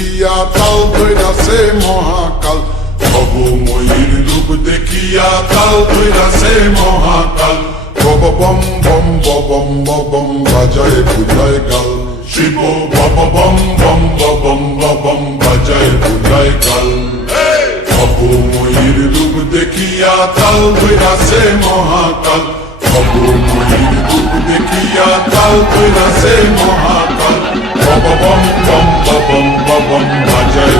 দেখিয়া তাল ধৈরাছে মহাকাল, ভবময়ীর রূপ দেখিয়া তাল ধৈরাছে মহাকাল। Bob bomb bomb bomb bomb বাজায় বুঝায় গাল, Shiva Bob bomb bomb bomb bomb বাজায় বুঝায় গাল। ভবময়ীর রূপ দেখিয়া তাল ধৈরাছে মহাকাল, ভবময়ীর রূপ দেখিয়া তাল ধৈরাছে মহাকাল। Bob bomb bomb bomb bomb বাজায়